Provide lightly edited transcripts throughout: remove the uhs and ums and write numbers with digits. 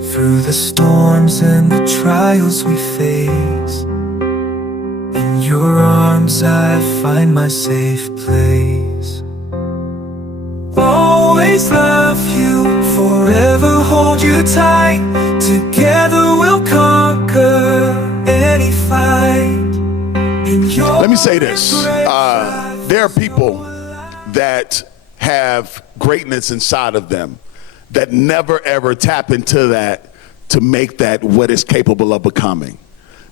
Through the storms and the trials we face, in your arms I find my safe place. Always love you, forever hold you tight. Together we'll conquer any fight. Let me say this. There are people that have greatness inside of them that never ever tap into that to make that what it's capable of becoming.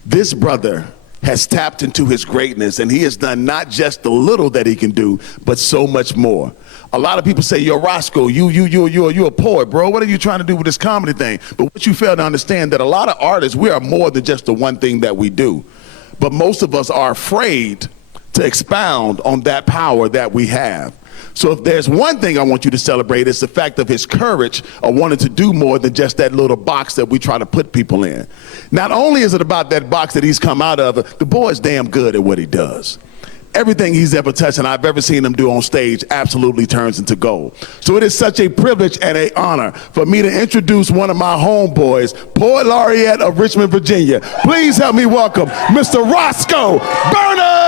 This brother has tapped into his greatness, and he has done not just the little that he can do, but so much more. A lot of people say, yo, Roscoe, you're a poet, bro. What are you trying to do with this comedy thing? But what you fail to understand, that a lot of artists, we are more than just the one thing that we do. But most of us are afraid to expound on that power that we have. So if there's one thing I want you to celebrate, it's the fact of his courage of wanting to do more than just that little box that we try to put people in. Not only is it about that box that he's come out of, the boy's damn good at what he does. Everything he's ever touched and I've ever seen him do on stage absolutely turns into gold. So it is such a privilege and an honor for me to introduce one of my homeboys, Poet Laureate of Richmond, Virginia. Please help me welcome Mr. Roscoe Burnems!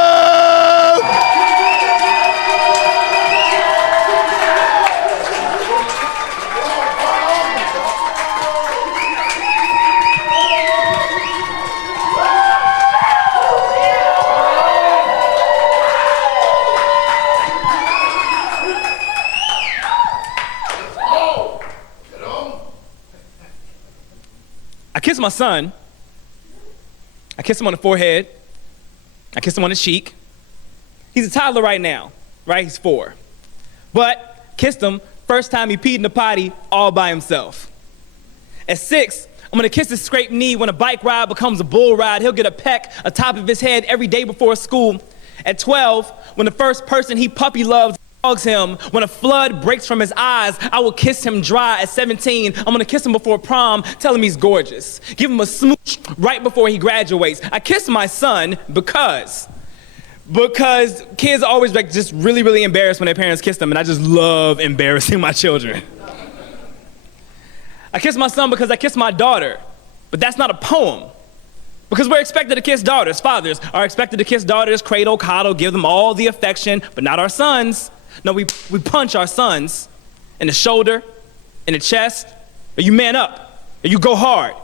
I kiss my son. I kiss him on the forehead. I kiss him on the cheek. He's a toddler right now, right? He's 4. But kissed him first time he peed in the potty all by himself. At 6, I'm gonna kiss his scraped knee when a bike ride becomes a bull ride. He'll get a peck atop of his head every day before school. At 12, when the first person he puppy loves dogs him, when a flood breaks from his eyes, I will kiss him dry. At 17, I'm gonna kiss him before prom, tell him he's gorgeous. Give him a smooch right before he graduates. I kiss my son because kids are always like just really embarrassed when their parents kiss them, and I just love embarrassing my children. I kiss my son because I kiss my daughter, but that's not a poem. Because we're expected to kiss daughters. Fathers are expected to kiss daughters, cradle, coddle, give them all the affection, but not our sons. No, we punch our sons in the shoulder, in the chest, or you man up, or you go hard.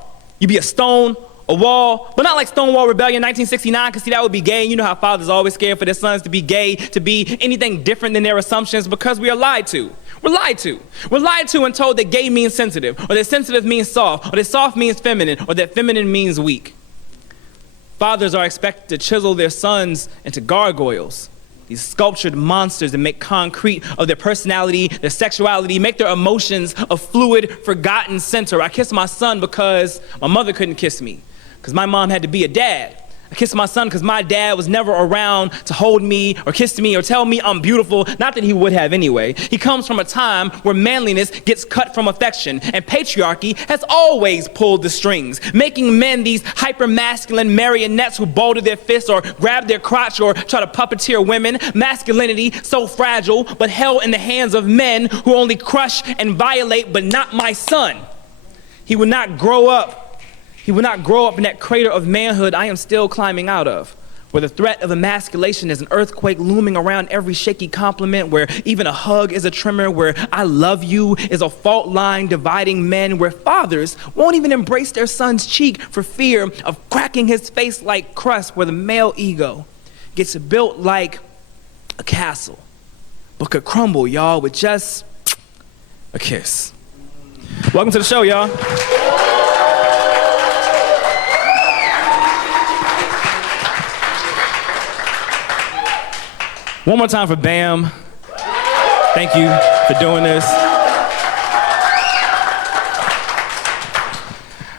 You be a stone, a wall, but not like Stonewall Rebellion 1969, because see, that would be gay. You know how fathers are always scared for their sons to be gay, to be anything different than their assumptions, because we are lied to. We're lied to. We're lied to and told that gay means sensitive, or that sensitive means soft, or that soft means feminine, or that feminine means weak. Fathers are expected to chisel their sons into gargoyles, these sculptured monsters that make concrete of their personality, their sexuality, make their emotions a fluid, forgotten center. I kiss my son because my mother couldn't kiss me, because my mom had to be a dad. I kiss my son because my dad was never around to hold me or kiss me or tell me I'm beautiful, not that he would have anyway. He comes from a time where manliness gets cut from affection, and patriarchy has always pulled the strings, making men these hyper-masculine marionettes who ball to their fists or grab their crotch or try to puppeteer women. Masculinity so fragile, but held in the hands of men who only crush and violate, but not my son. He would not grow up. He would not grow up in that crater of manhood I am still climbing out of, where the threat of emasculation is an earthquake looming around every shaky compliment, where even a hug is a tremor, where I love you is a fault line dividing men, where fathers won't even embrace their son's cheek for fear of cracking his face like crust, where the male ego gets built like a castle, but could crumble, y'all, with just a kiss. Welcome to the show, y'all. One more time for BAM. Thank you for doing this.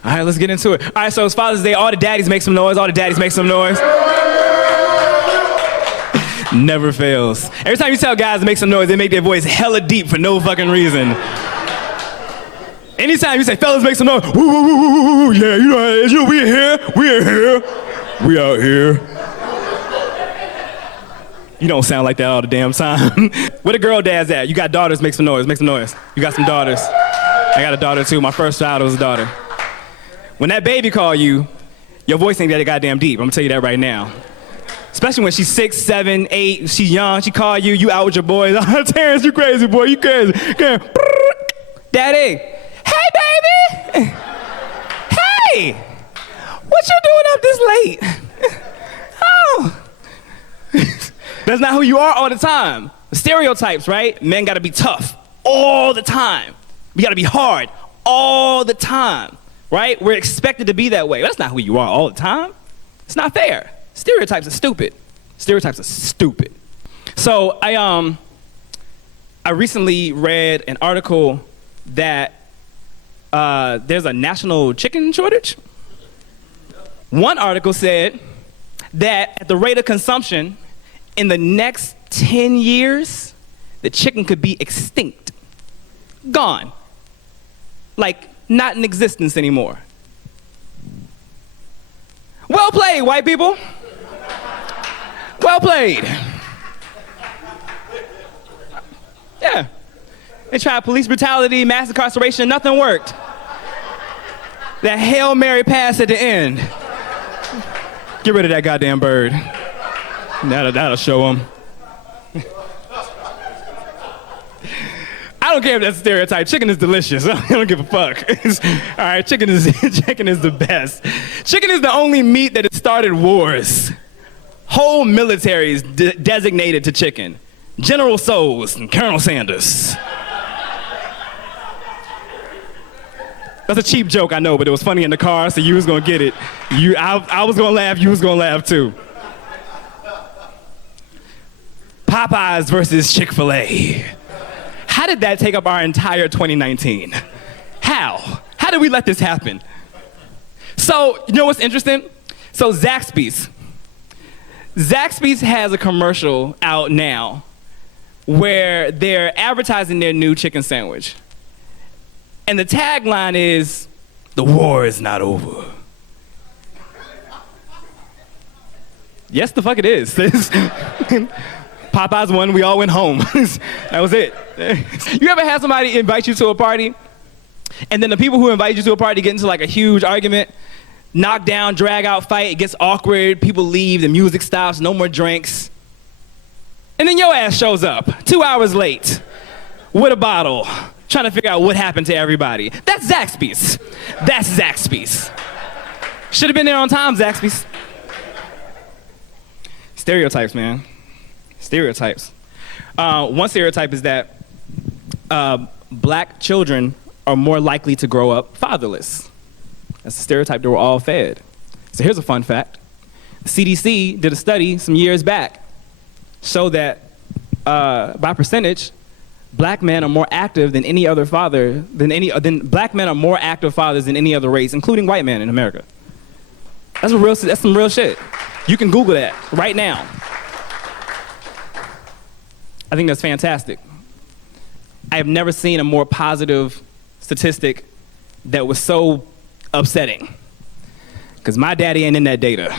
All right, let's get into it. All right, so it's Father's Day. All the daddies make some noise. All the daddies make some noise. Never fails. Every time you tell guys to make some noise, they make their voice hella deep for no fucking reason. Anytime you say, fellas, make some noise, woo, woo, woo, woo, woo, yeah, you know, we here, we out here. You don't sound like that all the damn time. Where the girl dads at? You got daughters, make some noise, make some noise. You got some daughters. I got a daughter too, my first child was a daughter. When that baby call you, your voice ain't that goddamn deep. I'm gonna tell you that right now. Especially when she's 6, 7, 8, she's young, she call you, you out with your boys. Oh, Terrence, you crazy, boy, you crazy. Daddy, hey, baby. Hey, what you doing up this late? Oh. That's not who you are all the time. Stereotypes, right? Men gotta be tough all the time. We gotta be hard all the time, right? We're expected to be that way. That's not who you are all the time. It's not fair. Stereotypes are stupid. Stereotypes are stupid. So I recently read an article that there's a national chicken shortage. One article said that at the rate of consumption, in the next 10 years, the chicken could be extinct. Gone. Like, not in existence anymore. Well played, white people. Well played. Yeah. They tried police brutality, mass incarceration, nothing worked. That Hail Mary pass at the end. Get rid of that goddamn bird. That'll show them. I don't care if that's a stereotype. Chicken is delicious. I don't give a fuck. All right, chicken is the best. Chicken is the only meat that has started wars. Whole militaries designated to chicken. General Soles and Colonel Sanders. That's a cheap joke, I know, but it was funny in the car, so you was gonna get it. I was gonna laugh, you was gonna laugh too. Popeyes versus Chick-fil-A. How did that take up our entire 2019? How? How did we let this happen? So, you know what's interesting? So Zaxby's has a commercial out now where they're advertising their new chicken sandwich. And the tagline is, "The war is not over." Yes, the fuck it is. Popeyes won, we all went home. That was it. You ever had somebody invite you to a party, and then the people who invite you to a party get into like a huge argument, knock down, drag out fight, it gets awkward, people leave, the music stops, no more drinks. And then your ass shows up 2 hours late with a bottle, trying to figure out what happened to everybody. That's Zaxby's. That's Zaxby's. Should have been there on time, Zaxby's. Stereotypes, man. Stereotypes. One stereotype is that black children are more likely to grow up fatherless. That's a stereotype that we're all fed. So here's a fun fact. The CDC did a study some years back, showed that by percentage, black men are more active than any other father, black men are more active fathers than any other race, including white men in America. That's some real shit. You can Google that right now. I think that's fantastic. I have never seen a more positive statistic that was so upsetting. Because my daddy ain't in that data.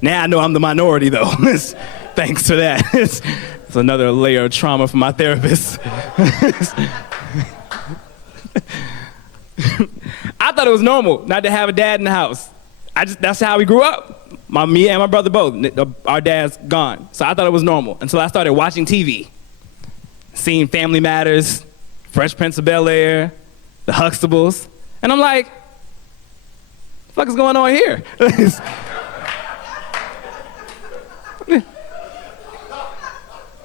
Now I know I'm the minority though. Thanks for that. It's another layer of trauma for my therapist. I thought it was normal not to have a dad in the house. That's how we grew up. Me and my brother both. Our dad's gone. So I thought it was normal until I started watching TV. Seeing Family Matters, Fresh Prince of Bel-Air, The Huxtables. And I'm like, what the fuck is going on here?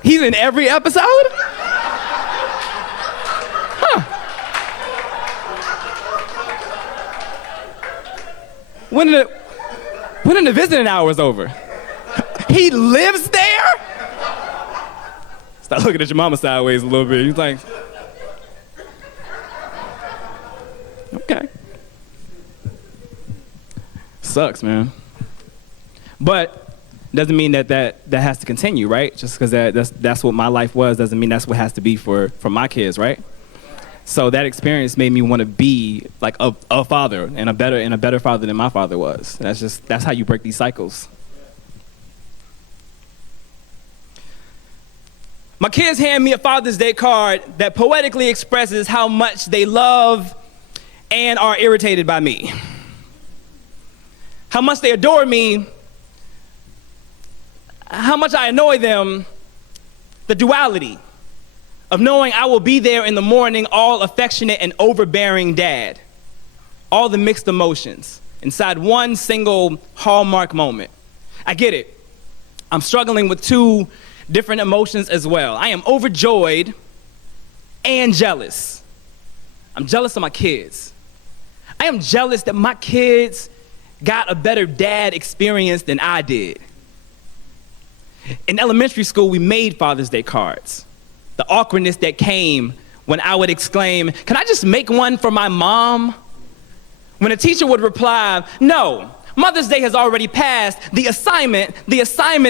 He's in every episode? Huh. When are the visiting hours over? He lives there? Stop looking at your mama sideways a little bit. He's like, okay. Sucks, man. But doesn't mean that has to continue, right? Just because that's what my life was doesn't mean that's what has to be for my kids, right? So that experience made me want to be like a father and a better father than my father was. That's how you break these cycles. My kids hand me a Father's Day card that poetically expresses how much they love and are irritated by me. How much they adore me, how much I annoy them, the duality of knowing I will be there in the morning, all affectionate and overbearing dad. All the mixed emotions inside one single hallmark moment. I get it. I'm struggling with two different emotions as well. I am overjoyed and jealous. I'm jealous of my kids. I am jealous that my kids got a better dad experience than I did. In elementary school, we made Father's Day cards. The awkwardness that came when I would exclaim, "Can I just make one for my mom?" When a teacher would reply, "No, Mother's Day has already passed. The assignment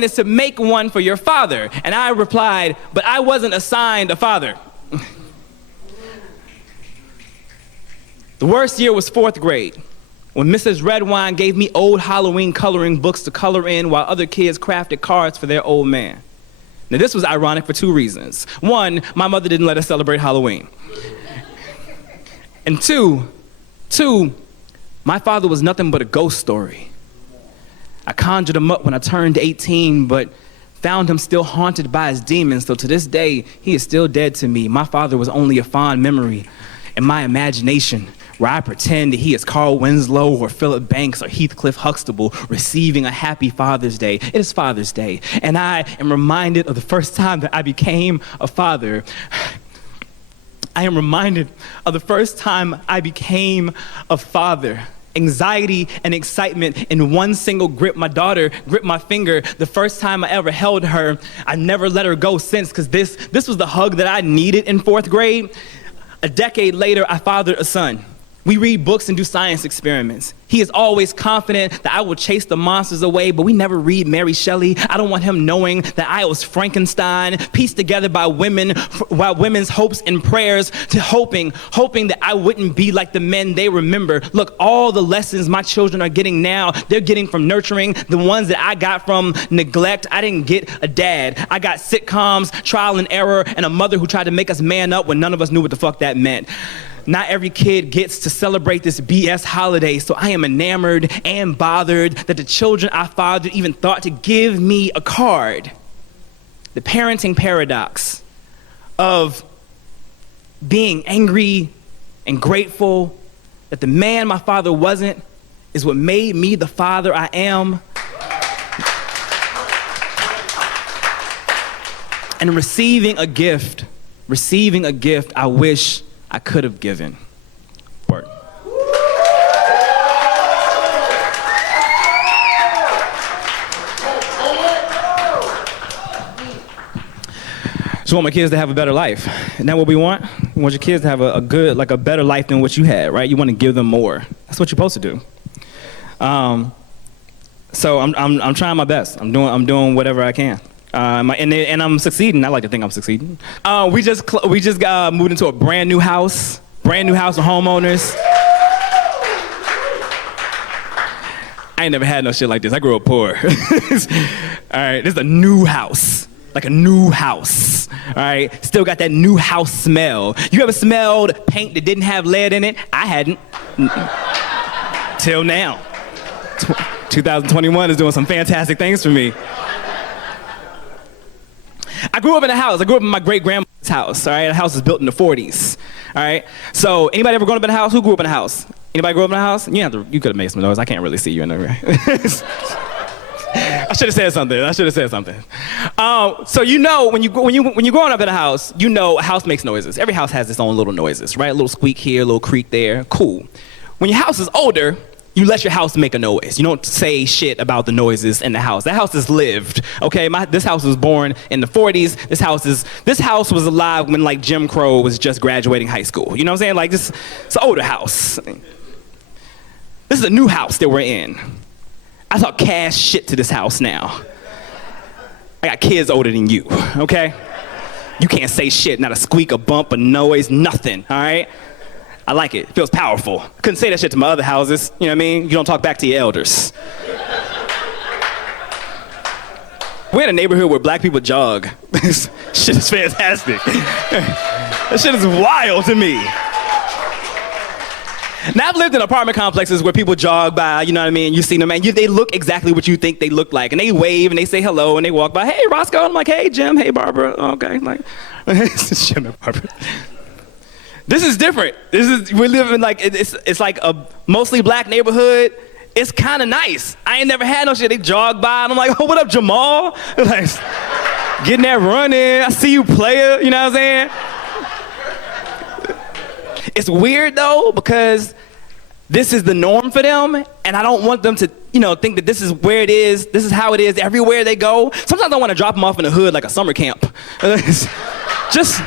is to make one for your father." And I replied, "But I wasn't assigned a father." The worst year was 4th grade, when Mrs. Redwine gave me old Halloween coloring books to color in while other kids crafted cards for their old man. Now this was ironic for two reasons. One, my mother didn't let us celebrate Halloween. And two, my father was nothing but a ghost story. I conjured him up when I turned 18, but found him still haunted by his demons, so to this day, he is still dead to me. My father was only a fond memory in my imagination, where I pretend that he is Carl Winslow or Philip Banks or Heathcliff Huxtable receiving a happy Father's Day. It is Father's Day, and I am reminded of the first time that I became a father. I am reminded of the first time I became a father. Anxiety and excitement in one single grip. My daughter gripped my finger the first time I ever held her. I never let her go since, because this was the hug that I needed in 4th grade. A decade later, I fathered a son. We read books and do science experiments. He is always confident that I will chase the monsters away, but we never read Mary Shelley. I don't want him knowing that I was Frankenstein, pieced together by women's hopes and prayers, to hoping that I wouldn't be like the men they remember. Look, all the lessons my children are getting now, they're getting from nurturing. The ones that I got from neglect. I didn't get a dad. I got sitcoms, trial and error, and a mother who tried to make us man up when none of us knew what the fuck that meant. Not every kid gets to celebrate this BS holiday, so I am enamored and bothered that the children I fathered even thought to give me a card. The parenting paradox of being angry and grateful that the man my father wasn't is what made me the father I am. And receiving a gift I wish I could have given. Word. Just want my kids to have a better life. Isn't that what we want? We want your kids to have a good, like a better life than what you had, right? You want to give them more. That's what you're supposed to do. So I'm trying my best. I'm doing whatever I can. And I'm succeeding. I like to think I'm succeeding. We just got moved into a brand new house with homeowners. I ain't never had no shit like this. I grew up poor. All right, this is a new house, like a new house. All right, still got that new house smell. You ever smelled paint that didn't have lead in it? I hadn't. Till now. 2021 is doing some fantastic things for me. I grew up in a house. I grew up in my great-grandmother's house, all right? The house was built in the 40s, all right? So anybody ever grown up in a house? Who grew up in a house? Anybody grew up in a house? You could have made some noise. I can't really see you in there. I should have said something. So you know, when you're growing up in a house, you know a house makes noises. Every house has its own little noises, right? A little squeak here, a little creak there. Cool. When your house is older, you let your house make a noise. You don't say shit about the noises in the house. That house is lived, okay? This house was born in the 40s. This house was alive when like Jim Crow was just graduating high school. You know what I'm saying? Like it's an older house. This is a new house that we're in. I talk cash shit to this house now. I got kids older than you, okay? You can't say shit, not a squeak, a bump, a noise, nothing, all right? I like it. It feels powerful. I couldn't say that shit to my other houses. You know what I mean? You don't talk back to your elders. We're in a neighborhood where black people jog. This shit is fantastic. That shit is wild to me. Now, I've lived in apartment complexes where people jog by, you know what I mean? You see them, and they look exactly what you think they look like. And they wave and they say hello and they walk by. Hey, Roscoe. I'm like, hey, Jim. Hey, Barbara. Okay. Like, it's Jim and Barbara. This is different. We live in like, it's like a mostly black neighborhood. It's kind of nice. I ain't never had no shit. They jog by and I'm like, oh, what up, Jamal? Like, getting that run in. I see you, player. You know what I'm saying? It's weird though, because this is the norm for them, and I don't want them to, think that this is where it is, this is how it is everywhere they go. Sometimes I want to drop them off in the hood like a summer camp. Just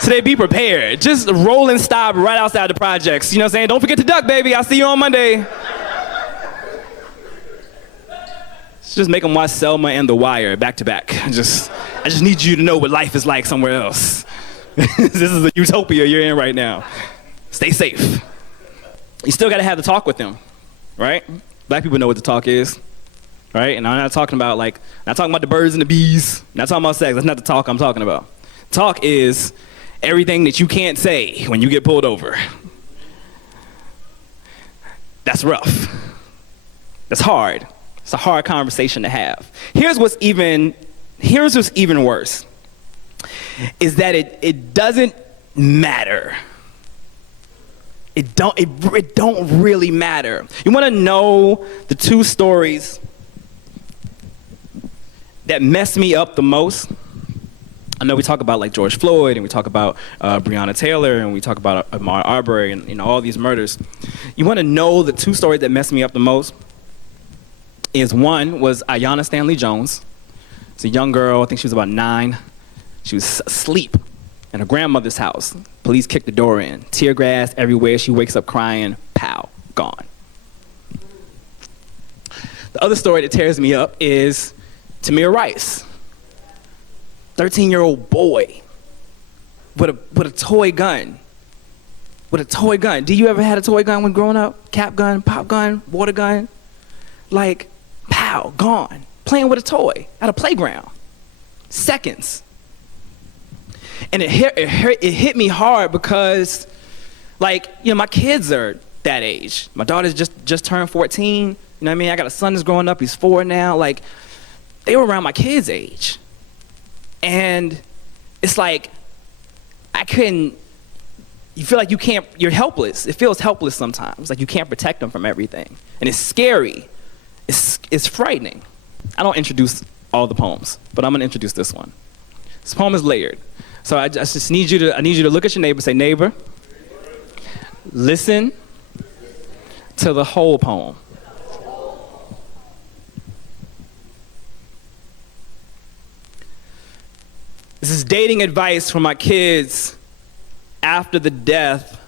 so they be prepared. Just roll and stop right outside the projects. You know what I'm saying? Don't forget to duck, baby. I'll see you on Monday. Just make them watch Selma and The Wire back to back. I just need you to know what life is like somewhere else. This is the utopia you're in right now. Stay safe. You still gotta have the talk with them, right? Black people know what the talk is, right? And I'm not talking about the birds and the bees, not talking about sex. That's not the talk I'm talking about. Talk is everything that you can't say when you get pulled over. That's rough. That's hard. It's a hard conversation to have. Here's what's even worse, is that it doesn't matter. It don't really matter. You want to know the two stories that mess me up the most? I know we talk about like George Floyd, and we talk about Breonna Taylor, and we talk about Ahmaud Arbery, and all these murders. You want to know the two stories that mess me up the most? One was Aiyana Stanley Jones. It's a young girl, I think she was about 9. She was asleep in her grandmother's house. Police kicked the door in. Tear gas everywhere. She wakes up crying. Pow, gone. The other story that tears me up is Tamir Rice, 13-year-old boy with a toy gun. With a toy gun. Do you ever had a toy gun when growing up? Cap gun, pop gun, water gun? Like, pow, gone. Playing with a toy at a playground. Seconds. And it hit me hard because, my kids are that age. My daughter's just turned 14. You know what I mean? I got a son that's growing up. He's 4 now. Like, they were around my kids' age. And it's like, you feel like you're helpless. It feels helpless sometimes. Like you can't protect them from everything. And it's scary. It's frightening. I don't introduce all the poems, but I'm gonna introduce this one. This poem is layered. So I just need you to look at your neighbor, say, neighbor, listen to the whole poem. This is dating advice for my kids after the death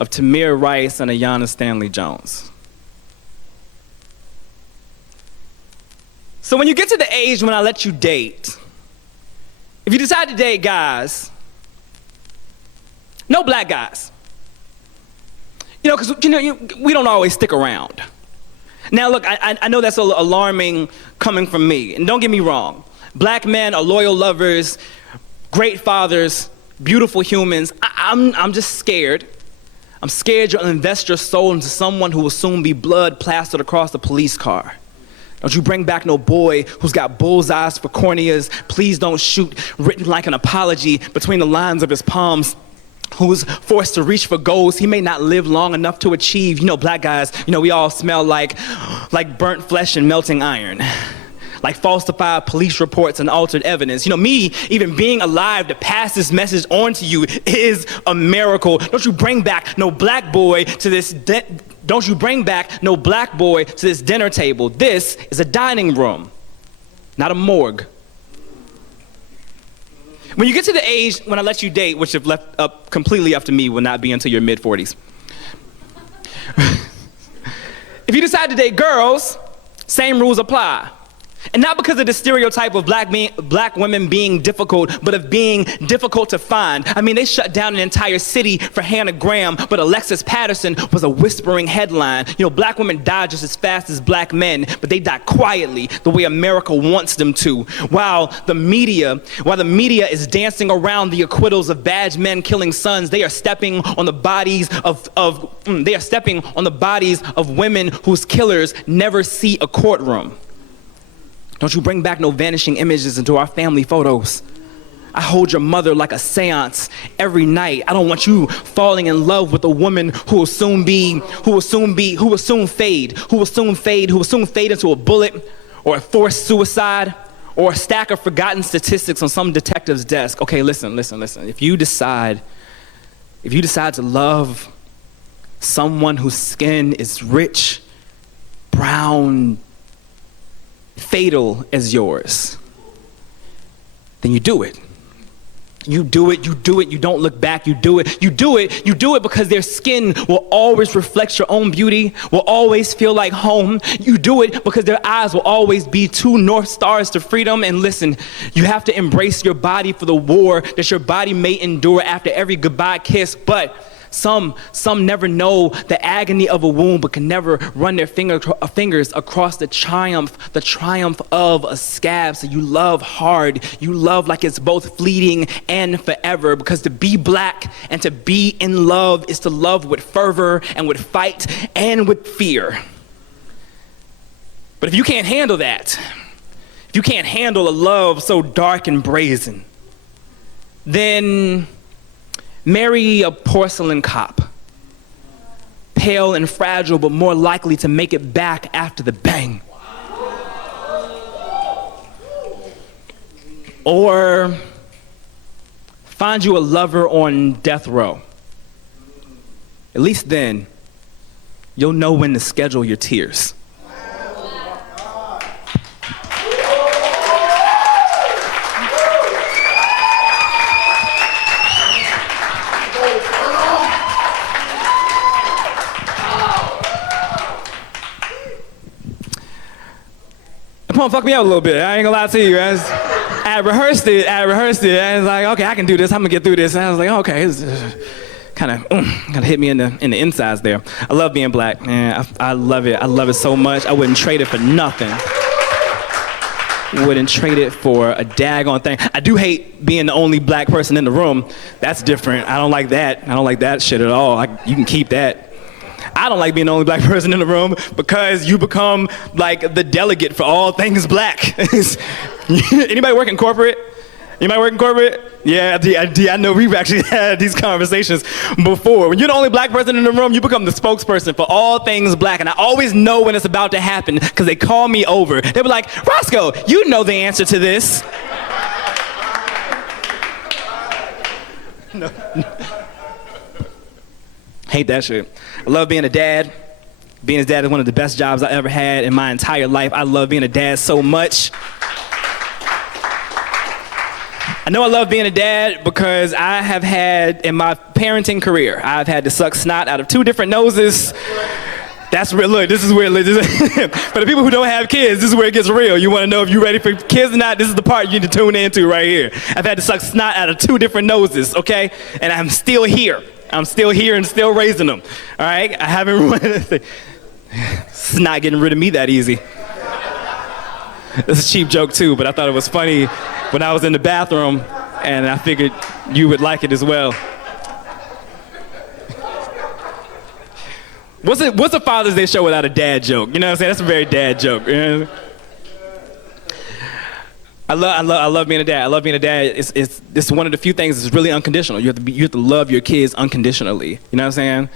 of Tamir Rice and Aiyana Stanley Jones. So when you get to the age when I let you date, if you decide to date guys, no black guys. Because we don't always stick around. Now look, I know that's alarming coming from me, and don't get me wrong. Black men are loyal lovers, great fathers, beautiful humans. I'm just scared. I'm scared you'll invest your soul into someone who will soon be blood plastered across the police car. Don't you bring back no boy who's got bullseyes for corneas. Please don't shoot, written like an apology between the lines of his palms, who's forced to reach for goals he may not live long enough to achieve. Black guys, we all smell like burnt flesh and melting iron. Like falsified police reports and altered evidence. Me even being alive to pass this message on to you is a miracle. Don't you bring back no black boy to this dinner table. This is a dining room, not a morgue. When you get to the age when I let you date, which if left up completely up to me will not be until your mid-40s. If you decide to date girls, same rules apply. And not because of the stereotype of black women being difficult, but of being difficult to find. I mean, they shut down an entire city for Hannah Graham, but Alexis Patterson was a whispering headline. You know, black women die just as fast as black men, but they die quietly, the way America wants them to. While the media is dancing around the acquittals of badge men killing sons, they are stepping on the bodies of women whose killers never see a courtroom. Don't you bring back no vanishing images into our family photos. I hold your mother like a seance every night. I don't want you falling in love with a woman who will soon fade into a bullet or a forced suicide or a stack of forgotten statistics on some detective's desk. Okay, listen. If you decide to love someone whose skin is rich, brown, fatal as yours, then you do it. You do it, you don't look back, you do it because their skin will always reflect your own beauty, will always feel like home. You do it because their eyes will always be two North Stars to freedom. And listen, you have to embrace your body for the war that your body may endure after every goodbye kiss, but some never know the agony of a wound, but can never run their fingers across the triumph of a scab. So you love hard, you love like it's both fleeting and forever, because to be black and to be in love is to love with fervor and with fight and with fear. But if you can't handle that, if you can't handle a love so dark and brazen, then marry a porcelain cop, pale and fragile, but more likely to make it back after the bang. Or find you a lover on death row. At least then, you'll know when to schedule your tears. The poem fucked me up a little bit. I ain't gonna lie to you guys. I rehearsed it. I was like, okay, I can do this. I'm gonna get through this. And I was like, okay, it's kind of hit me in the insides there. I love being black, man. I love it. I love it so much. I wouldn't trade it for nothing. Wouldn't trade it for a daggone thing. I do hate being the only black person in the room. That's different. I don't like that. I don't like that shit at all. You can keep that. I don't like being the only black person in the room because you become like the delegate for all things black. Anybody work in corporate? Yeah, I know we've actually had these conversations before. When you're the only black person in the room, you become the spokesperson for all things black. And I always know when it's about to happen because they call me over. They be like, Roscoe, you know the answer to this. No. Hate that shit. I love being a dad. Being a dad is one of the best jobs I ever had in my entire life. I love being a dad so much. I know I love being a dad because I have had, in my parenting career, I've had to suck snot out of 2 different noses. That's real. Look, this is where, for the people who don't have kids, this is where it gets real. You want to know if you're ready for kids or not, this is the part you need to tune into right here. I've had to suck snot out of 2 different noses, okay? And I'm still here. I'm still here and still raising them, all right? I haven't, it's not getting rid of me that easy. It's a cheap joke too, but I thought it was funny when I was in the bathroom, and I figured you would like it as well. What's a Father's Day show without a dad joke? You know what I'm saying? That's a very dad joke. You know? I love being a dad. I love being a dad. It's one of the few things that's really unconditional. You have to love your kids unconditionally. You know what I'm saying?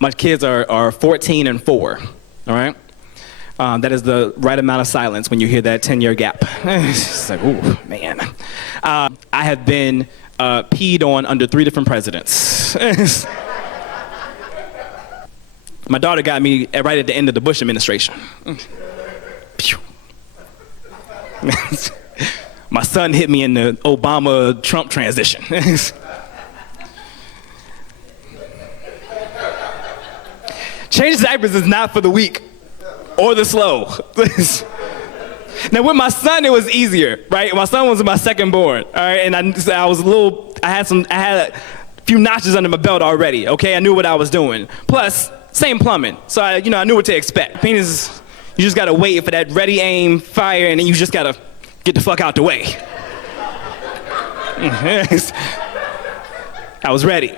My kids are 14 and 4. All right. That is the right amount of silence when you hear that 10-year gap. It's like, ooh, man. I have been peed on under 3 different presidents. My daughter got me right at the end of the Bush administration. My son hit me in the Obama-Trump transition. Changing diapers is not for the weak or the slow. Now with my son, it was easier, right? My son was my second born, all right? And I had a few notches under my belt already, okay? I knew what I was doing. Plus, same plumbing, so I knew what to expect. Penis, you just gotta wait for that ready, aim, fire, and then you just gotta get the fuck out the way. I was ready.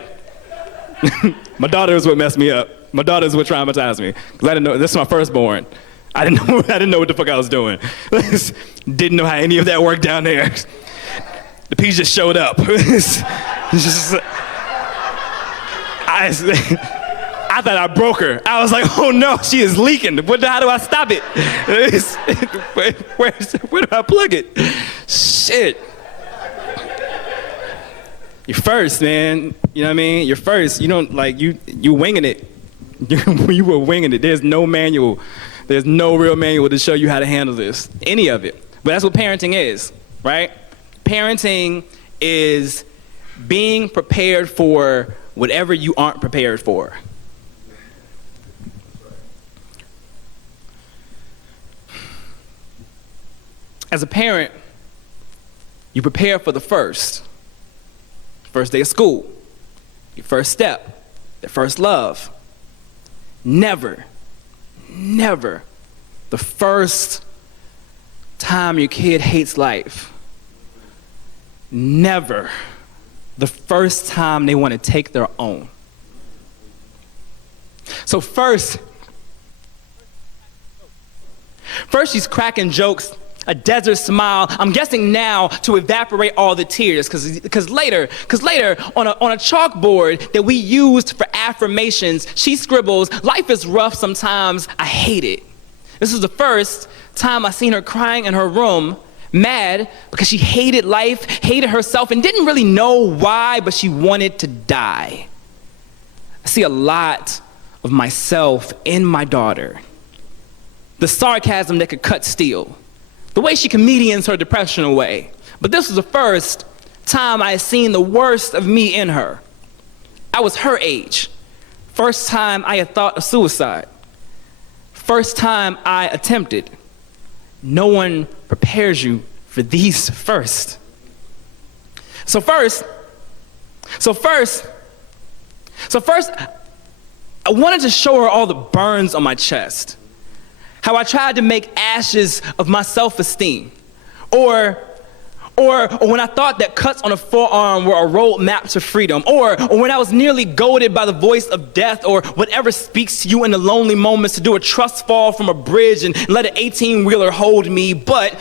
My daughter is what messed me up. My daughter is what traumatized me. Because I didn't know, this is my firstborn. I didn't know what the fuck I was doing. Didn't know how any of that worked down there. The piece just showed up. I thought I broke her. I was like, oh no, she is leaking. How do I stop it? Where do I plug it? Shit. You're first, man. You know what I mean? You're first. You don't, like, you winging it. You were winging it. There's no manual. There's no real manual to show you how to handle this, any of it. But that's what parenting is, right? Parenting is being prepared for whatever you aren't prepared for. As a parent, you prepare for the first day of school, your first step, the first love. Never the first time your kid hates life. Never the first time they want to take their own. So first she's cracking jokes, a desert smile, I'm guessing now to evaporate all the tears, because later on a chalkboard that we used for affirmations, she scribbles, life is rough sometimes, I hate it. This is the first time I seen her crying in her room, mad because she hated life, hated herself, and didn't really know why, but she wanted to die. I see a lot of myself in my daughter. The sarcasm that could cut steel. The way she comedians her depression away. But this was the first time I had seen the worst of me in her. I was her age. First time I had thought of suicide. First time I attempted. No one prepares you for these first. So first, I wanted to show her all the burns on my chest. How I tried to make ashes of my self-esteem. Or when I thought that cuts on a forearm were a roadmap to freedom. Or when I was nearly goaded by the voice of death, or whatever speaks to you in the lonely moments to do a trust fall from a bridge and let an 18-wheeler hold me. But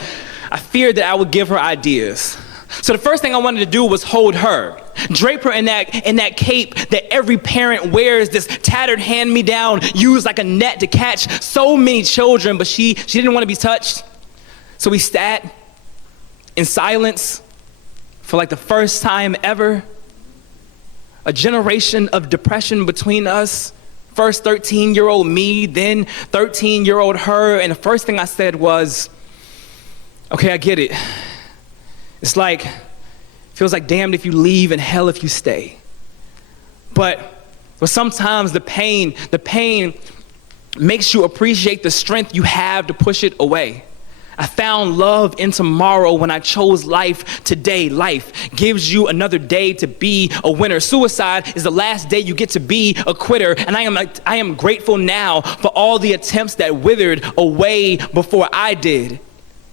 I feared that I would give her ideas. So the first thing I wanted to do was hold her. Drape her in that cape that every parent wears, this tattered hand-me-down, used like a net to catch so many children, but she didn't want to be touched. So we sat in silence for like the first time ever. A generation of depression between us. First 13-year-old me, then 13-year-old her, and the first thing I said was, okay, I get it. It's like, feels like damned if you leave and hell if you stay. But sometimes the pain makes you appreciate the strength you have to push it away. I found love in tomorrow when I chose life today. Life gives you another day to be a winner. Suicide is the last day you get to be a quitter. And I am grateful now for all the attempts that withered away before I did.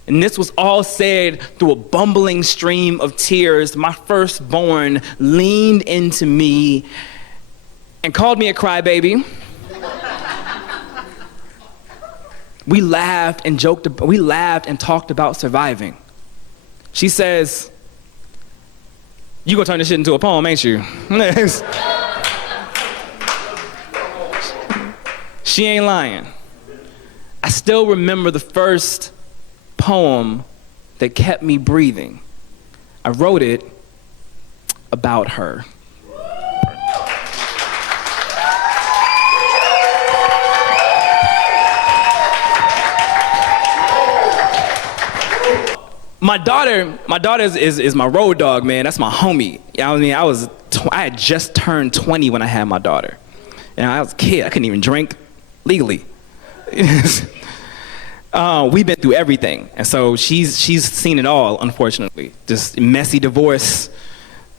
And this was all said through a bumbling stream of tears. My firstborn leaned into me and called me a crybaby. We laughed and joked. We laughed and talked about surviving. She says, "You gonna turn this shit into a poem, ain't you?" She ain't lying. I still remember the first poem that kept me breathing. I wrote it about her. My daughter is my road dog, man. That's my homie. I mean, I had just turned 20 when I had my daughter. I was a kid. I couldn't even drink legally. We've been through everything, and so she's seen it all, unfortunately. Just messy divorce,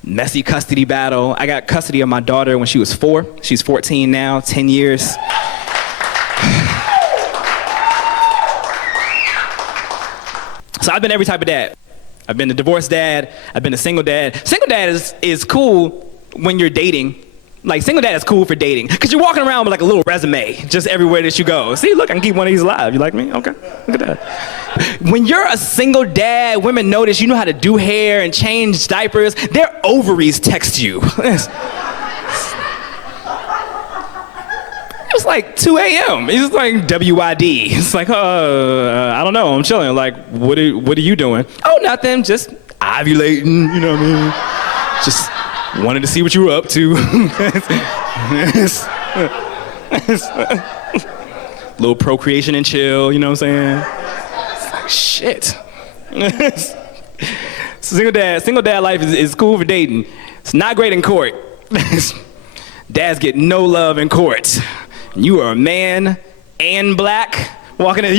messy custody battle. I got custody of my daughter when she was 4. She's 14 now, 10 years. So I've been every type of dad. I've been a divorced dad. I've been a single dad. Single dad is cool when you're dating. Like, single dad is cool for dating, because you're walking around with like a little resume just everywhere that you go. See, look, I can keep one of these alive. You like me? Okay, look at that. When you're a single dad, women notice you know how to do hair and change diapers. Their ovaries text you. It's like 2 a.m. It's like WID. It's like, I don't know, I'm chilling. Like, what are you doing? Oh, nothing, just ovulating, you know what I mean? Just wanted to see what you were up to. Little procreation and chill, you know what I'm saying? It's like, shit. Single dad life is cool for dating. It's not great in court. Dads get no love in court. You are a man and black walking in.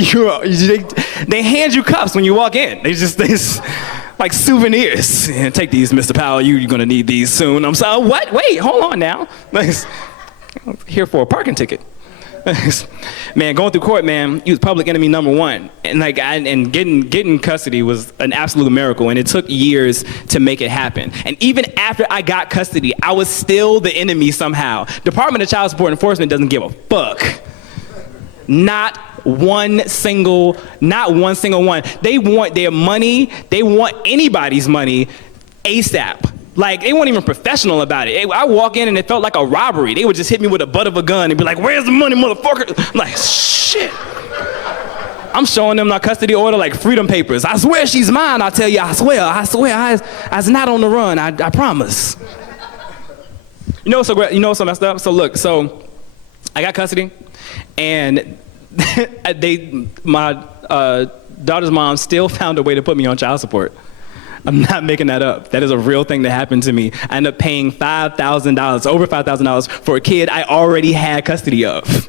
They hand you cups when you walk in. They like souvenirs. And take these, Mr. Powell. You're gonna need these soon. I'm sorry. What? Wait, hold on now. I'm here for a parking ticket. Man, going through court, man, he was public enemy #1, and getting custody was an absolute miracle, and it took years to make it happen. And even after I got custody, I was still the enemy somehow. Department of Child Support Enforcement doesn't give a fuck. Not one single one. They want their money. They want anybody's money ASAP. Like, they weren't even professional about it. I walk in and it felt like a robbery. They would just hit me with the butt of a gun and be like, "Where's the money, motherfucker?" I'm like, shit. I'm showing them my custody order like freedom papers. I swear she's mine. I tell you, I swear, I was not on the run. I promise. You know what's so messed up? So look, I got custody, and my daughter's mom still found a way to put me on child support. I'm not making that up. That is a real thing that happened to me. I ended up paying $5,000, over $5,000 for a kid I already had custody of.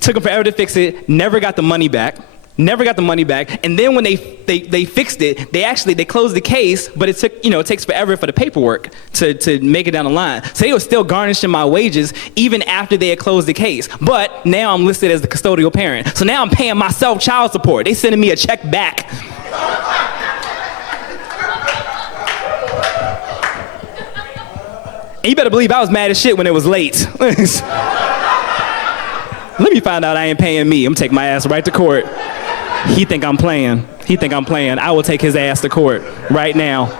Took them forever to fix it, never got the money back. And then when they fixed it, they closed the case, but it takes forever for the paperwork to make it down the line. So they were still garnishing my wages even after they had closed the case. But now I'm listed as the custodial parent. So now I'm paying myself child support. They sending me a check back. And you better believe I was mad as shit when it was late. Let me find out I ain't paying me. I'm taking my ass right to court. He think I'm playing. I will take his ass to court right now.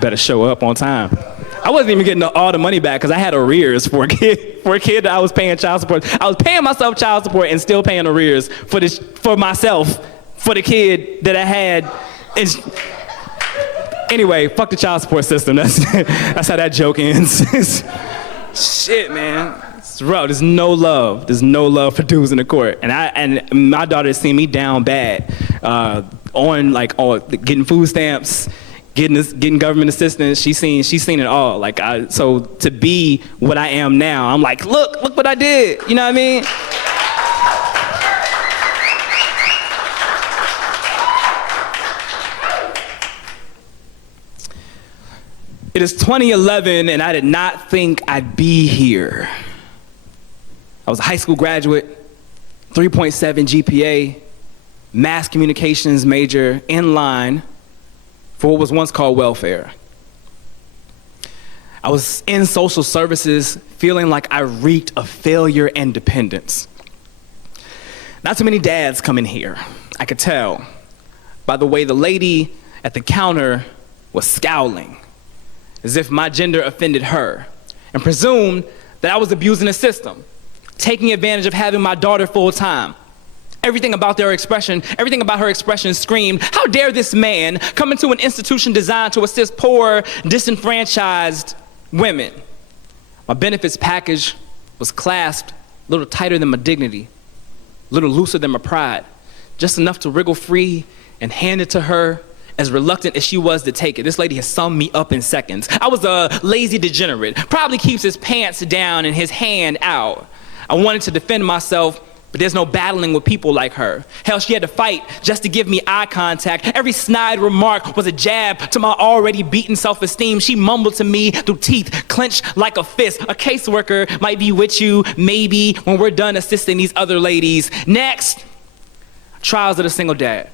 Better show up on time. I wasn't even getting all the money back because I had arrears for a kid that I was paying child support. I was paying myself child support and still paying arrears for myself, for the kid that I had. Anyway, fuck the child support system. That's how that joke ends. Shit, man. It's rough. There's no love. There's no love for dudes in the court. And my daughter has seen me down bad on getting food stamps, getting government assistance. She's seen it all. So to be what I am now, I'm like, look what I did. You know what I mean? It is 2011, and I did not think I'd be here. I was a high school graduate, 3.7 GPA, mass communications major, in line for what was once called welfare. I was in social services, feeling like I reeked of failure and dependence. Not too many dads come in here. I could tell by the way the lady at the counter was scowling, as if my gender offended her, and presumed that I was abusing the system, taking advantage of having my daughter full time. Everything about her expression screamed, how dare this man come into an institution designed to assist poor, disenfranchised women. My benefits package was clasped a little tighter than my dignity, a little looser than my pride, just enough to wriggle free and hand it to her, as reluctant as she was to take it. This lady has summed me up in seconds. I was a lazy degenerate, probably keeps his pants down and his hand out. I wanted to defend myself, but But there's no battling with people like her. Hell, she had to fight just to give me eye contact. Every snide remark was a jab to my already beaten self-esteem. She mumbled to me through teeth clenched like a fist. A caseworker might be with you, maybe, when we're done assisting these other ladies. Next, trials of the single dad.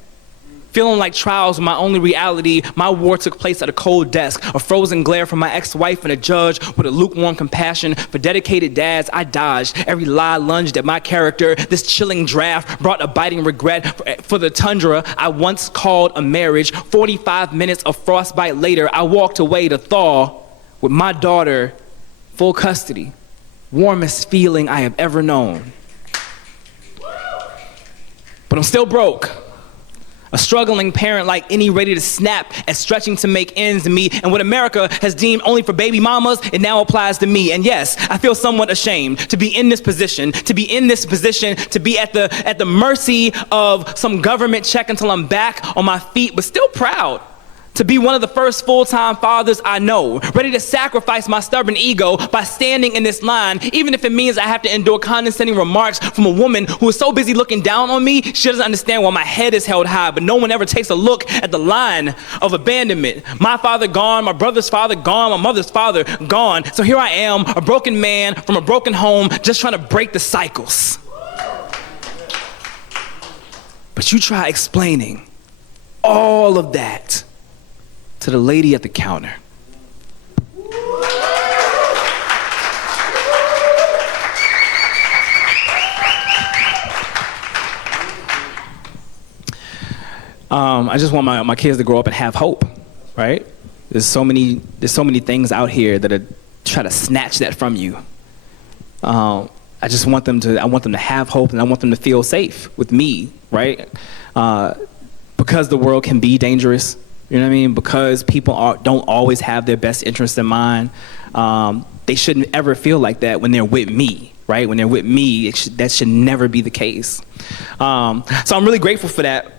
Feeling like trials were my only reality, my war took place at a cold desk, a frozen glare from my ex-wife and a judge with a lukewarm compassion. For dedicated dads, I dodged. Every lie lunged at my character. This chilling draft brought a biting regret for the tundra I once called a marriage. 45 minutes of frostbite later, I walked away to thaw with my daughter, full custody. Warmest feeling I have ever known. But I'm still broke. A struggling parent like any ready to snap at stretching to make ends meet. And what America has deemed only for baby mamas, it now applies to me. And yes, I feel somewhat ashamed to be in this position, to be at the mercy of some government check until I'm back on my feet, but still proud to be one of the first full-time fathers I know, ready to sacrifice my stubborn ego by standing in this line, even if it means I have to endure condescending remarks from a woman who is so busy looking down on me, she doesn't understand why my head is held high, but no one ever takes a look at the line of abandonment. My father gone, my brother's father gone, my mother's father gone. So here I am, a broken man from a broken home, just trying to break the cycles. But you try explaining all of that to the lady at the counter. I just want my kids to grow up and have hope, right? There's so many things out here that are try to snatch that from you. I want them to have hope, and I want them to feel safe with me, right? Because the world can be dangerous. You know what I mean? Because people don't always have their best interests in mind. They shouldn't ever feel like that when they're with me, right? When they're with me, that should never be the case. So I'm really grateful for that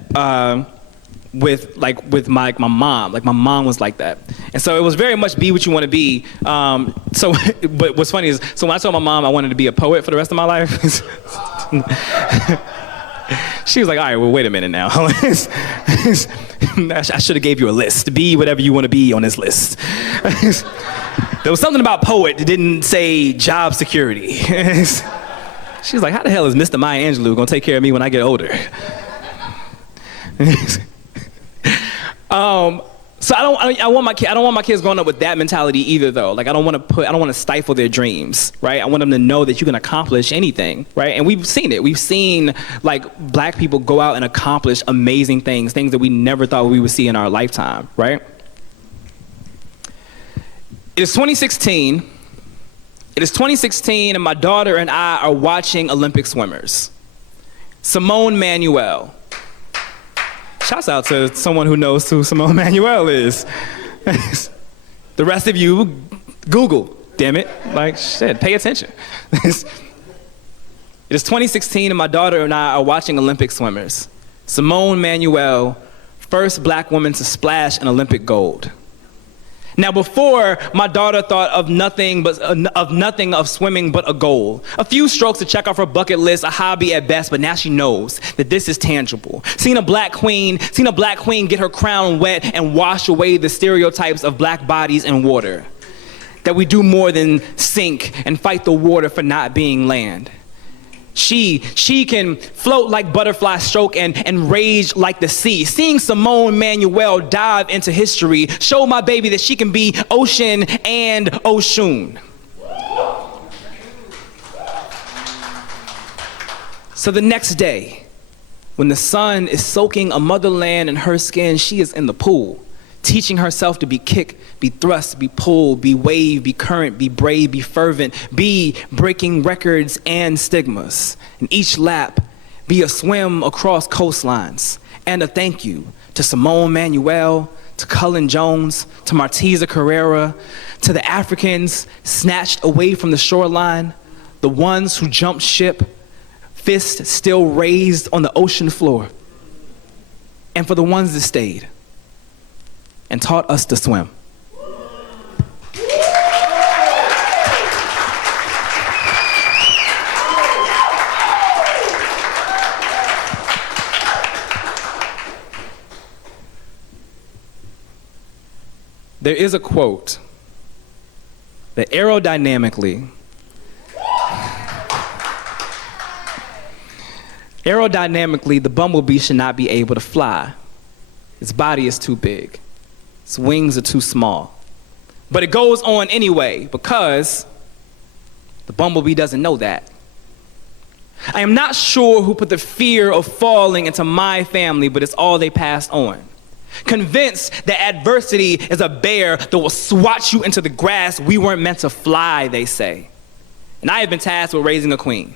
with my mom. Like, my mom was like that. And so it was very much be what you want to be. But what's funny is, so when I told my mom I wanted to be a poet for the rest of my life, she was like, all right, well, wait a minute now. I should have gave you a list. Be whatever you want to be on this list. There was something about poet that didn't say job security. She was like, how the hell is Mr. Maya Angelou going to take care of me when I get older? So I don't want my kids growing up with that mentality either, though. Like, I don't want to stifle their dreams, right? I want them to know that you can accomplish anything, right? And we've seen it. We've seen, like, black people go out and accomplish amazing things that we never thought we would see in our lifetime, right? It is 2016, and my daughter and I are watching Olympic swimmers. Simone Manuel. Shouts out to someone who knows who Simone Manuel is. The rest of you, Google, damn it. Like, shit, pay attention. It is 2016, and my daughter and I are watching Olympic swimmers. Simone Manuel, first black woman to splash an Olympic gold. Now, before, my daughter thought of nothing of swimming but a goal. A few strokes to check off her bucket list, a hobby at best, but now she knows that this is tangible. Seen a black queen get her crown wet and wash away the stereotypes of black bodies in water. That we do more than sink and fight the water for not being land. She can float like butterfly stroke and rage like the sea. Seeing Simone Manuel dive into history showed my baby that she can be ocean and Oshun. So the next day, when the sun is soaking a motherland in her skin, she is in the pool, teaching herself to be kicked, be thrust, be pulled, be wave, be current, be brave, be fervent, be breaking records and stigmas. And each lap be a swim across coastlines and a thank you to Simone Manuel, to Cullen Jones, to Martiza Carrera, to the Africans snatched away from the shoreline, the ones who jumped ship, fists still raised on the ocean floor, and for the ones that stayed and taught us to swim. There is a quote that aerodynamically, the bumblebee should not be able to fly. Its body is too big. Its wings are too small. But it goes on anyway because the bumblebee doesn't know that. I am not sure who put the fear of falling into my family, but it's all they passed on. Convinced that adversity is a bear that will swat you into the grass, we weren't meant to fly, they say. And I have been tasked with raising a queen.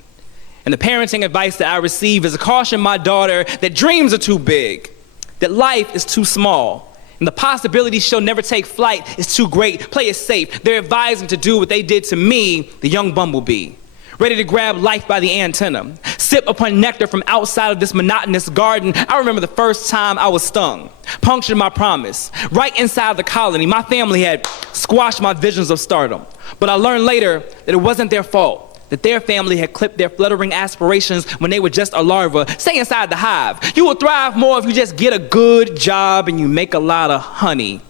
And the parenting advice that I receive is to caution my daughter that dreams are too big, that life is too small, and the possibility she'll never take flight is too great. Play it safe. They're advising to do what they did to me, the young bumblebee. Ready to grab life by the antenna, sip upon nectar from outside of this monotonous garden. I remember the first time I was stung, punctured my promise. Right inside the colony, my family had squashed my visions of stardom. But I learned later that it wasn't their fault, that their family had clipped their fluttering aspirations when they were just a larva. Stay inside the hive. You will thrive more if you just get a good job and you make a lot of honey.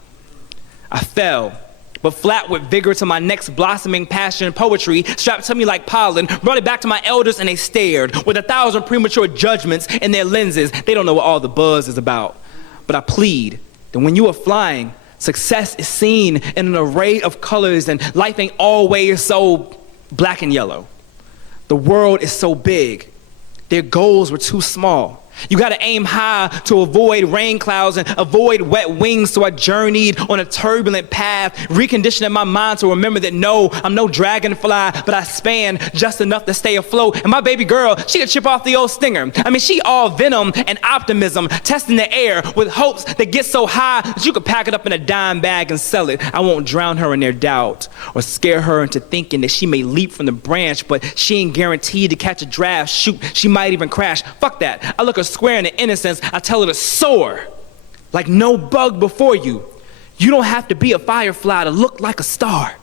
I fell, but flat with vigor to my next blossoming passion, poetry, strapped to me like pollen, brought it back to my elders and they stared with 1,000 premature judgments in their lenses. They don't know what all the buzz is about. But I plead that when you are flying, success is seen in an array of colors and life ain't always so black and yellow. The world is so big. Their goals were too small. You gotta aim high to avoid rain clouds and avoid wet wings, so I journeyed on a turbulent path, reconditioning my mind to remember that no, I'm no dragonfly, but I span just enough to stay afloat. And my baby girl, she could chip off the old stinger. I mean, she all venom and optimism, testing the air with hopes that get so high that you could pack it up in a dime bag and sell it. I won't drown her in their doubt or scare her into thinking that she may leap from the branch, but she ain't guaranteed to catch a draft. Shoot, she might even crash. Fuck that. I look her square in the innocence. I tell her to soar like no bug before you. You don't have to be a firefly to look like a star.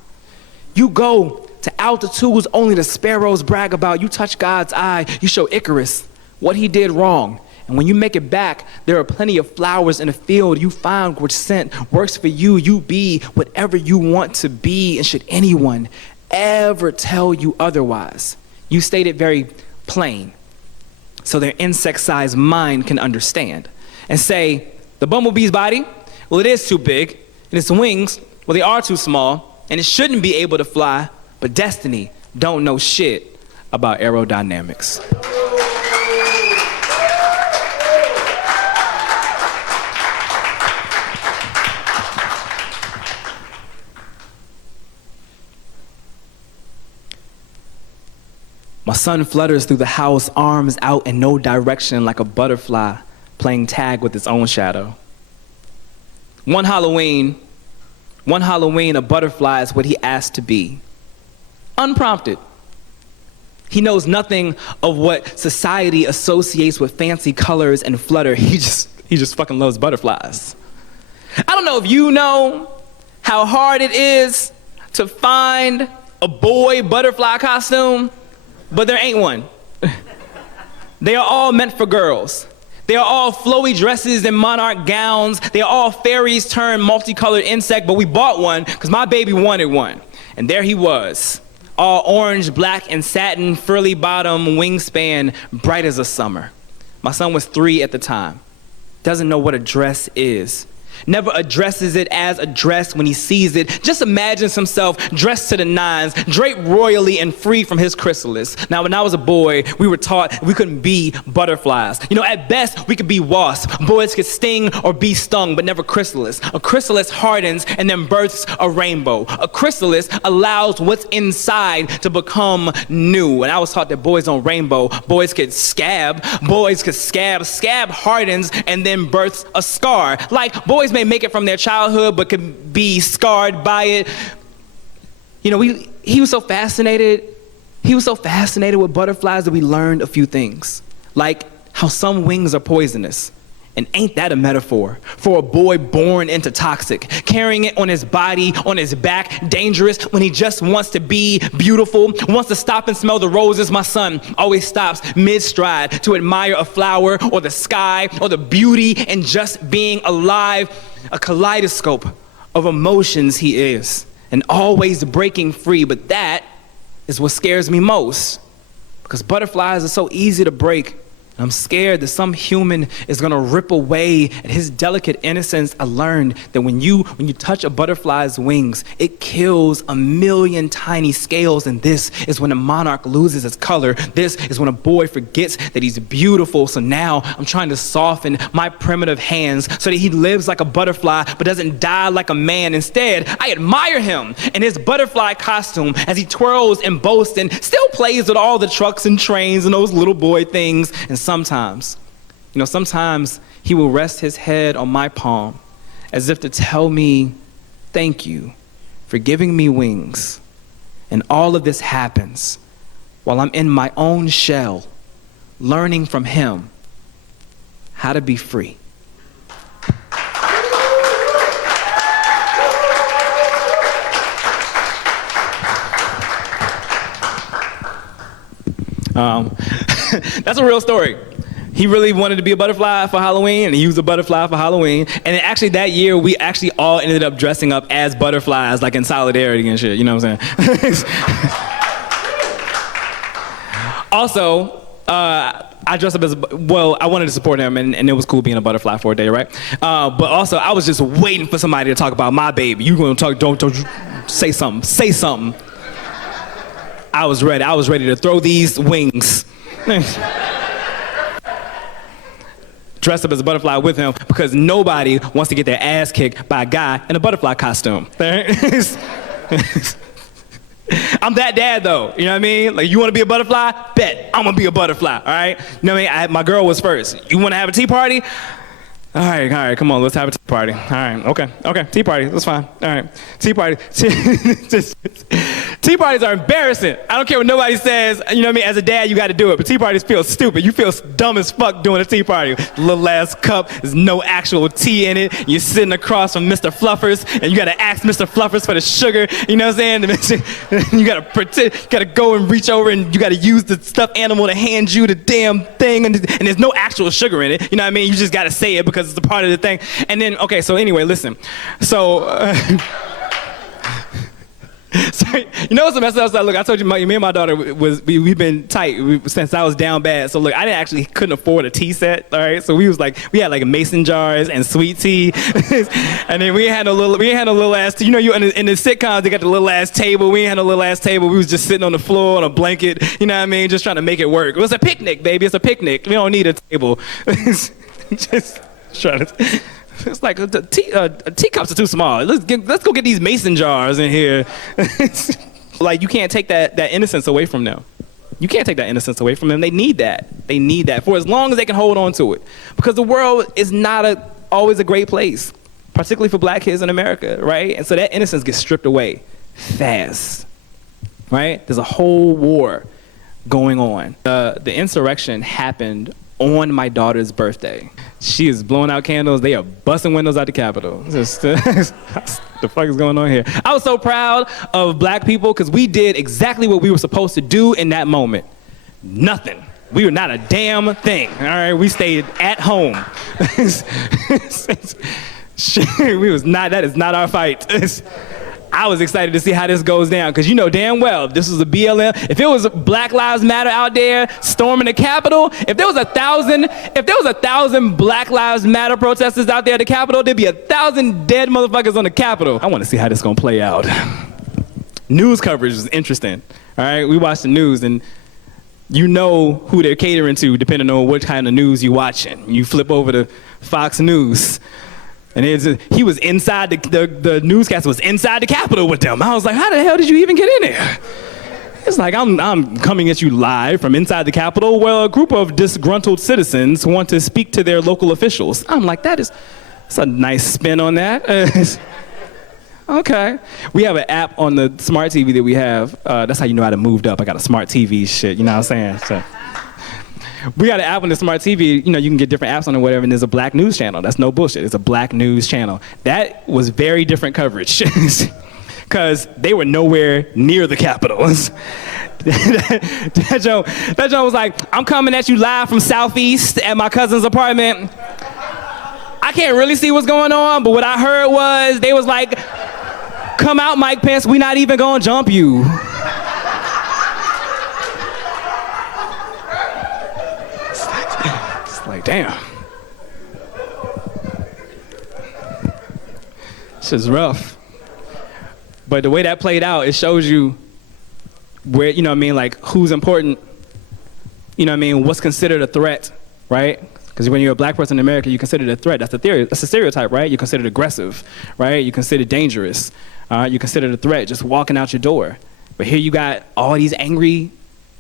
You go to altitudes only the sparrows brag about. You touch God's eye, you show Icarus what he did wrong. And when you make it back, there are plenty of flowers in the field. You find which scent works for you. You be whatever you want to be. And should anyone ever tell you otherwise, you state it very plain, so their insect-sized mind can understand. And say, the bumblebee's body, well, it is too big, and its wings, well, they are too small, and it shouldn't be able to fly, but destiny don't know shit about aerodynamics. My son flutters through the house, arms out in no direction like a butterfly playing tag with its own shadow. One Halloween, a butterfly is what he asked to be. Unprompted. He knows nothing of what society associates with fancy colors and flutter. He just fucking loves butterflies. I don't know if you know how hard it is to find a boy butterfly costume, but there ain't one. They are all meant for girls. They are all flowy dresses and monarch gowns. They are all fairies turned multicolored insect, but we bought one because my baby wanted one. And there he was, all orange, black, and satin, frilly bottom, wingspan, bright as a summer. My son was 3 at the time. Doesn't know what a dress is. Never addresses it as a dress when he sees it. Just imagines himself dressed to the nines, draped royally and free from his chrysalis. Now, when I was a boy, we were taught we couldn't be butterflies. You know, at best, we could be wasps. Boys could sting or be stung, but never chrysalis. A chrysalis hardens and then births a rainbow. A chrysalis allows what's inside to become new. And I was taught that boys don't rainbow. Boys could scab. Boys could scab. Scab hardens and then births a scar. Like, boys may make it from their childhood, but could be scarred by it. You know, he was so fascinated with butterflies that we learned a few things, like how some wings are poisonous. And ain't that a metaphor for a boy born into toxic, carrying it on his body, on his back, dangerous when he just wants to be beautiful, wants to stop and smell the roses. My son always stops mid-stride to admire a flower or the sky or the beauty in just being alive. A kaleidoscope of emotions he is, and always breaking free. But that is what scares me most, because butterflies are so easy to break. I'm scared that some human is gonna rip away at his delicate innocence. I learned that when you touch a butterfly's wings, it kills a million tiny scales. And this is when a monarch loses its color. This is when a boy forgets that he's beautiful. So now I'm trying to soften my primitive hands so that he lives like a butterfly but doesn't die like a man. Instead, I admire him in his butterfly costume as he twirls and boasts and still plays with all the trucks and trains and those little boy things. And sometimes he will rest his head on my palm as if to tell me, thank you for giving me wings. And all of this happens while I'm in my own shell, learning from him how to be free. That's a real story. He really wanted to be a butterfly for Halloween, and he was a butterfly for Halloween. And actually that year, we actually all ended up dressing up as butterflies, like in solidarity and shit, you know what I'm saying? Also, I dressed up as, I wanted to support him, and it was cool being a butterfly for a day, right? But also, I was just waiting for somebody to talk about my baby. You gonna talk, don't say something. I was ready to throw these wings. Dressed up as a butterfly with him because nobody wants to get their ass kicked by a guy in a butterfly costume. I'm that dad though, you know what I mean? Like, you wanna be a butterfly? Bet, I'm gonna be a butterfly, all right? You know what I mean? My girl was first. You wanna have a tea party? All right, come on, let's have a tea party. All right, okay, tea party, that's fine. All right, tea party. Tea parties are embarrassing. I don't care what nobody says, you know what I mean? As a dad, you gotta do it, but tea parties feel stupid. You feel dumb as fuck doing a tea party. Little ass cup, there's no actual tea in it. You're sitting across from Mr. Fluffers, and you gotta ask Mr. Fluffers for the sugar, you know what I'm saying? You gotta go and reach over, and you gotta use the stuffed animal to hand you the damn thing, and there's no actual sugar in it, you know what I mean? You just gotta say it because it's a part of the thing. And then, okay, so anyway, listen. So, so you know what's the mess up? Look, I told you, me and my daughter we've been tight since I was down bad. So look, I couldn't afford a tea set. All right, so we had like mason jars and sweet tea, and then we had a little ass. You know, in the sitcoms they got the little ass table. We ain't had a little ass table. We was just sitting on the floor on a blanket. You know what I mean? Just trying to make it work. It was a picnic, baby. It's a picnic. We don't need a table. Just trying to. It's like teacups are too small. Let's go get these mason jars in here. Like, you can't take that innocence away from them. You can't take that innocence away from them. They need that. They need that for as long as they can hold on to it. Because the world is not always a great place, particularly for black kids in America, right? And so that innocence gets stripped away fast, right? There's a whole war going on. The insurrection happened on my daughter's birthday. She is blowing out candles. They are busting windows out the Capitol. The fuck is going on here? I was so proud of black people because we did exactly what we were supposed to do in that moment. Nothing. We were not a damn thing. All right, we stayed at home. That is not our fight. I was excited to see how this goes down because you know damn well this was a BLM. If it was Black Lives Matter out there storming the Capitol, if there was 1,000 Black Lives Matter protesters out there at the Capitol, there'd be 1,000 dead motherfuckers on the Capitol. I want to see how this gonna play out. News coverage is interesting. All right, we watch the news and you know who they're catering to depending on what kind of news you're watching. You flip over to Fox News. And he was inside, the newscaster was inside the Capitol with them. I was like, how the hell did you even get in there? It's like, I'm coming at you live from inside the Capitol where a group of disgruntled citizens want to speak to their local officials. I'm like, that's a nice spin on that. Okay. We have an app on the smart TV that we have. That's how you know I done moved up. I got a smart TV shit, you know what I'm saying? So. We got an app on the smart TV, you know, you can get different apps on it, whatever, and there's a black news channel. That's no bullshit. It's a black news channel. That was very different coverage because they were nowhere near the Capitol. That Joe was like, I'm coming at you live from Southeast at my cousin's apartment. I can't really see what's going on, but what I heard was they was like, come out, Mike Pence, we not even gonna jump you. It's like, damn. This is rough. But the way that played out, it shows you where, you know what I mean, like who's important, you know what I mean, what's considered a threat, right? Because when you're a black person in America, you're considered a threat. That's a theory. That's a stereotype, right? You're considered aggressive, right? You're considered dangerous. You're considered a threat just walking out your door. But here you got all these angry,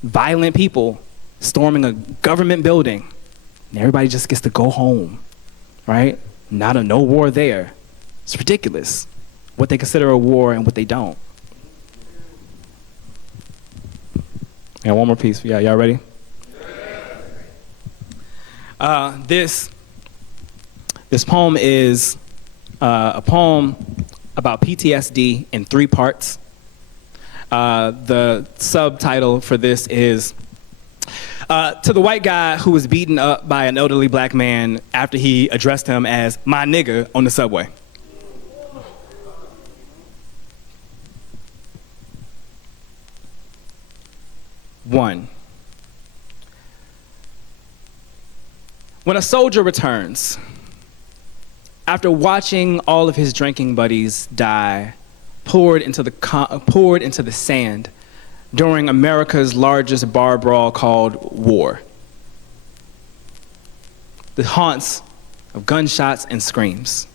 violent people storming a government building, and everybody just gets to go home, right? No war there. It's ridiculous what they consider a war and what they don't. Yeah, one more piece. Yeah, y'all ready? This poem is a poem about PTSD in 3 parts. The subtitle for this is to the white guy who was beaten up by an elderly black man after he addressed him as my nigga on the subway. One. When a soldier returns, after watching all of his drinking buddies die, poured into the sand during America's largest bar brawl called war, the haunts of gunshots and screams,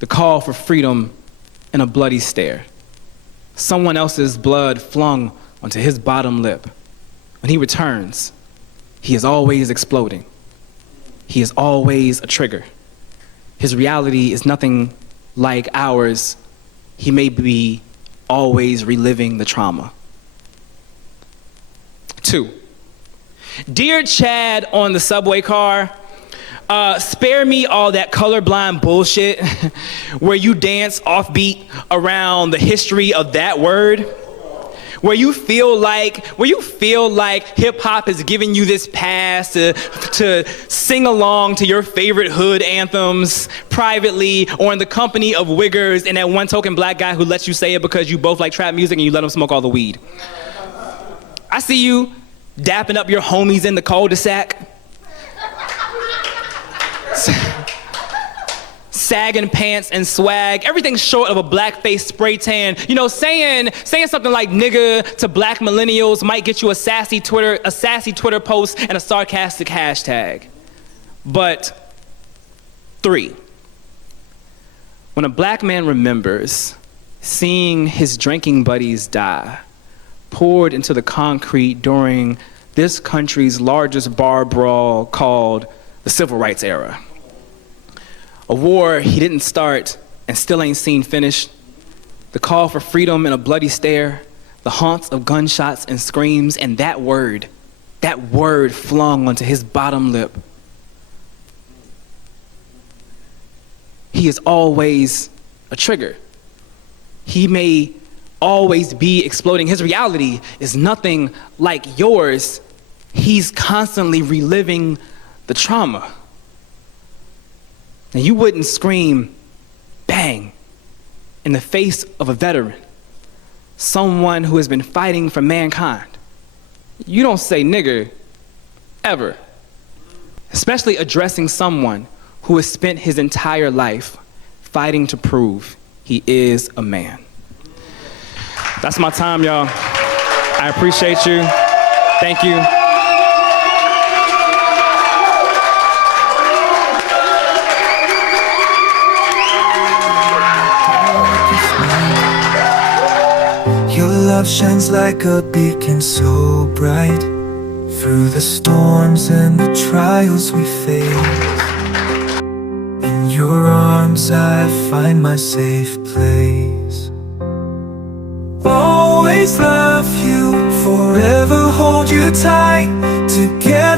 the call for freedom and a bloody stare, someone else's blood flung onto his bottom lip. When he returns, he is always exploding. He is always a trigger. His reality is nothing like ours. He may be always reliving the trauma. 2. Dear Chad on the subway car, spare me all that colorblind bullshit where you dance offbeat around the history of that word. Where you feel like hip hop has given you this pass to sing along to your favorite hood anthems privately or in the company of wiggers and that one token black guy who lets you say it because you both like trap music and you let him smoke all the weed. I see you dapping up your homies in the cul-de-sac. Sagging pants and swag, everything short of a blackface spray tan. You know, saying something like nigga to black millennials might get you a sassy Twitter post and a sarcastic hashtag. But 3, when a black man remembers seeing his drinking buddies die, poured into the concrete during this country's largest bar brawl called the Civil Rights Era. A war he didn't start and still ain't seen finished. The call for freedom and a bloody stare, the haunts of gunshots and screams, and that word flung onto his bottom lip. He is always a trigger. He may always be exploding. His reality is nothing like yours. He's constantly reliving the trauma. Now, you wouldn't scream, bang, in the face of a veteran, someone who has been fighting for mankind. You don't say nigger, ever. Especially addressing someone who has spent his entire life fighting to prove he is a man. That's my time, y'all. I appreciate you. Thank you. Your love shines like a beacon so bright through the storms and the trials we face. In your arms I find my safe place. Always love you, forever hold you tight. Together